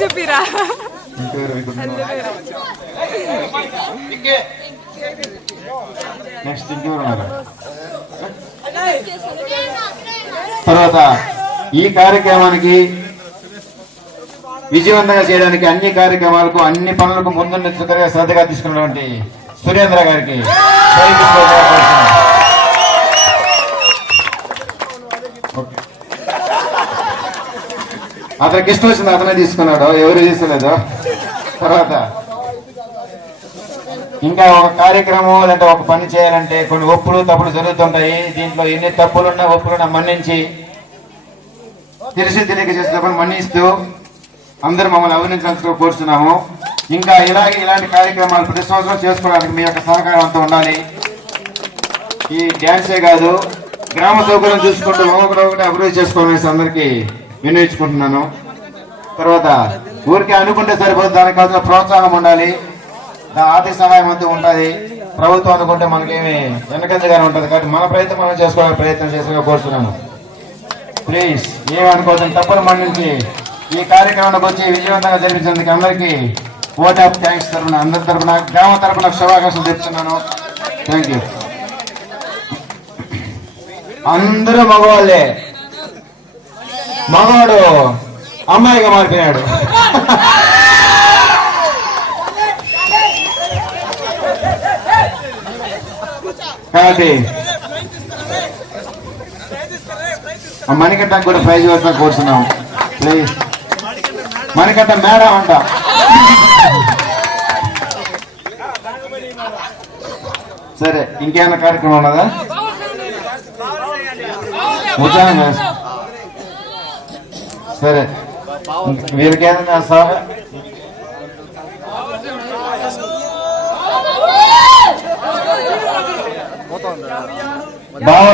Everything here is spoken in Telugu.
చెప్పిరా నెక్స్ట్ ఇంకెవరు తర్వాత ఈ కార్యక్రమానికి విజయవంతంగా చేయడానికి అన్ని కార్యక్రమాలకు అన్ని పనులకు ముందున్న శ్రద్ధగా తీసుకున్నటువంటి సురేంద్ర గారికి అతనికి ఇష్టం వచ్చింది అతనే తీసుకున్నాడు, ఎవరు తీసుకోలేదు. తర్వాత ఇంకా ఒక కార్యక్రమం లేదంటే ఒక పని చేయాలంటే కొన్ని ఒప్పులు తప్పులు జరుగుతుంటాయి. దీంట్లో ఎన్ని తప్పులున్నా ఒప్పులున్నా మన్నించి తెలిసి తెలియక చేసిన పని మన్నిస్తూ అందరూ మమ్మల్ని అభినందించాల్సి కోరుతున్నాము. ఇంకా ఇలాంటి కార్యక్రమాలు ప్రతి సంవత్సరం చేసుకోవడానికి మీ యొక్క సహకారం అంతా ఉండాలి. ఈ డ్యాన్సే కాదు, గ్రామ సౌకర్యం చూసుకుంటూ ఒకటి అభివృద్ధి చేసుకోవాలని అందరికీ వినియోగించుకుంటున్నాను. తర్వాత ఊరికే అనుకుంటే సరిపోతుంది, దానికి కావాల్సిన ప్రోత్సాహం ఉండాలి, ఆర్థిక సహాయం అంతా ఉంటుంది. ప్రభుత్వం అనుకుంటే మనకేమి వెనకంజగానే ఉంటుంది. కాబట్టి మన ప్రయత్నం మనం చేసుకోవడానికి ప్రయత్నం చేసిన కోరుతున్నాను. ప్లీజ్ ఏమనుకోవద్దు, తప్పులు మన్నించి ఈ కార్యక్రమానికి వచ్చి విజయవంతంగా జరిపించేందుకు అందరికీ ఓట్ ఆఫ్ థ్యాంక్స్ తరఫున అందరి తరఫున గ్రామ తరఫున శుభాకాంక్షలు తెచ్చున్నాను. Thank you. అందరూ మగవాళ్ళే, మగవాడు అమ్మాయిగా మారిపోయాడు. కాబట్టి మణికట్టకు కూడా ప్రైజ్ వస్తా కోరుతున్నాం. ప్లీజ్ మణికట్ట మేడం అంట. సరే ఇంకేమైనా కార్యక్రమం ఉన్నదా? ఉత్సాహం. సరే వీరికి ఏదైనా బాగా